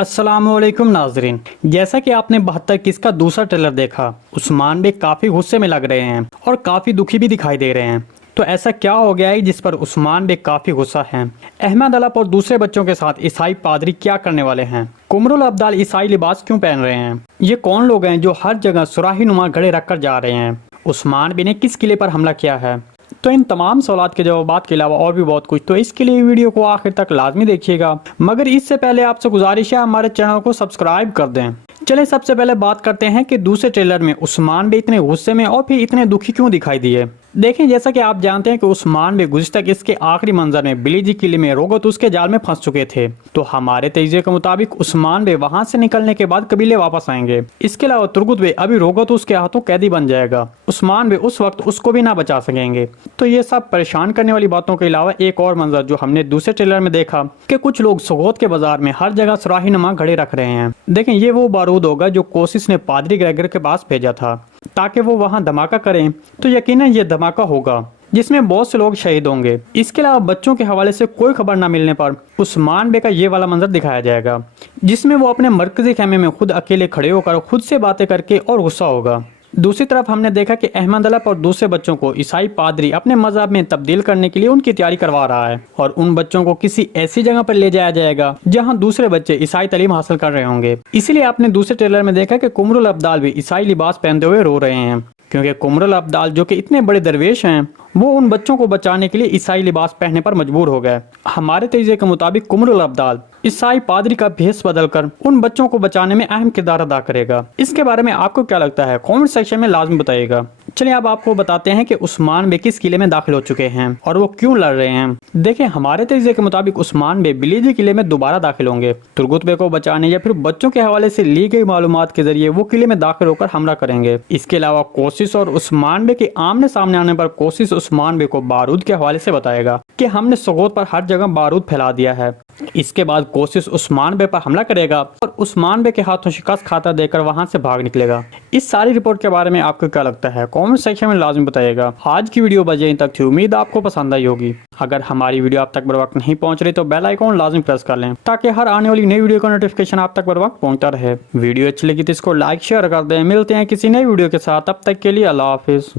अस्सलामुअलैकुम नाजरीन। जैसा कि आपने 72 किस का दूसरा ट्रेलर देखा, उस्मान बेग काफ़ी गुस्से में लग रहे हैं और काफ़ी दुखी भी दिखाई दे रहे हैं। तो ऐसा क्या हो गया है जिस पर उस्मान बेग काफ़ी गुस्सा है? अहमद अलब और दूसरे बच्चों के साथ ईसाई पादरी क्या करने वाले हैं? कुमरुल अब्दाल ईसाई लिबास क्यों पहन रहे हैं? ये कौन लोग हैं जो हर जगह सुराही नुमा घड़े रखकर जा रहे हैं? उस्मान बेग ने किस किले पर हमला किया है? तो इन तमाम सवालात के जवाब के अलावा और भी बहुत कुछ, तो इसके लिए वीडियो को आखिर तक लाजमी देखिएगा। मगर इससे पहले आपसे गुजारिश है हमारे चैनल को सब्सक्राइब कर दें। चले सबसे पहले बात करते हैं कि दूसरे ट्रेलर में उस्मान बेग इतने गुस्से में और फिर इतने दुखी क्यों दिखाई दिए। देखें, जैसा कि आप जानते हैं कि उस्मान बेग गुज़िश्ता इसके आखिरी मंजर में बिलीजी किले में रोगत उसके जाल में फंस चुके थे। तो हमारे तजज़िये के मुताबिक उस्मान बेग वहां से निकलने के बाद कबीले वापस आएंगे। इसके अलावा तुर्गुत बेग अभी रोगत उसके हाथों कैदी बन जाएगा। उस्मान बेग उस वक्त उसको भी ना बचा सकेंगे। तो ये सब परेशान करने वाली बातों के अलावा एक और मंजर जो हमने दूसरे ट्रेलर में देखा कि कुछ लोग सोगोत के बाजार में हर जगह सुराही नुमा घड़े रख रहे हैं। देखें, ये वो बारूद होगा जो कोशिश ने पादरी ग्रेगर के पास भेजा था ताकि वो वहां धमाका करें। तो यकीनन ये धमाका होगा जिसमें बहुत से लोग शहीद होंगे। इसके अलावा बच्चों के हवाले से कोई खबर न मिलने पर उस्मान बेग का ये वाला मंजर दिखाया जाएगा जिसमें वो अपने मरकजी खेमे में खुद अकेले खड़े होकर खुद से बातें करके और गुस्सा होगा। दूसरी तरफ हमने देखा कि अहमद अलब और दूसरे बच्चों को ईसाई पादरी अपने मजहब में तब्दील करने के लिए उनकी तैयारी करवा रहा है और उन बच्चों को किसी ऐसी जगह पर ले जाया जाएगा जहां दूसरे बच्चे ईसाई तालीम हासिल कर रहे होंगे। इसीलिए आपने दूसरे ट्रेलर में देखा कि कुमरुल अब्दाल भी ईसाई लिबास पहनते हुए रो रहे हैं, क्योंकि कुमरुल अब्दाल जो कि इतने बड़े दरवेश हैं वो उन बच्चों को बचाने के लिए ईसाई लिबास पहनने पर मजबूर हो गए। हमारे तजज़िये के मुताबिक कुमरुल अब्दाल ईसाई पादरी का भेष बदलकर उन बच्चों को बचाने में अहम किरदार अदा करेगा। इसके बारे में आपको क्या लगता है? कमेंट सेक्शन में लाजमी बताइएगा। चलिए अब आपको बताते हैं कि उस्मान बेग किस किले में दाखिल हो चुके हैं और वो क्यों लड़ रहे हैं। देखें, हमारे तजज़िये के मुताबिक उस्मान बेग बिलीजी किले में दोबारा दाखिल होंगे। तुर्गुत बेग को बचाने या फिर बच्चों के हवाले से ली गई मालूमात के जरिए वो किले में दाखिल होकर हमला करेंगे। इसके अलावा कोशिश और उस्मान बेग के आमने सामने आने पर कोशिश उस्मान बेग को बारूद के हवाले से बताएगा कि हमने सोगोत पर हर जगह बारूद फैला दिया है। इसके बाद कोशिश उस्मान बेग पर हमला करेगा और उस्मान बेग के हाथों शिकस्त खाता देकर वहां से भाग निकलेगा। इस सारी रिपोर्ट के बारे में आपको क्या लगता है? कमेंट सेक्शन में लाजमी बताइएगा। आज की वीडियो बस यहीं तक थी, उम्मीद आपको पसंद आई होगी। अगर हमारी वीडियो आप तक बर वक्त नहीं पहुंच रही तो बेल आइकॉन लाजमी प्रेस कर लें ताकि हर आने वाली नई वीडियो का नोटिफिकेशन आप तक बर वक्त पहुंचता रहे। वीडियो अच्छी लगी तो इसको लाइक शेयर कर दें। मिलते हैं किसी नई वीडियो के साथ, तब तक के लिए अल्लाह हाफिज।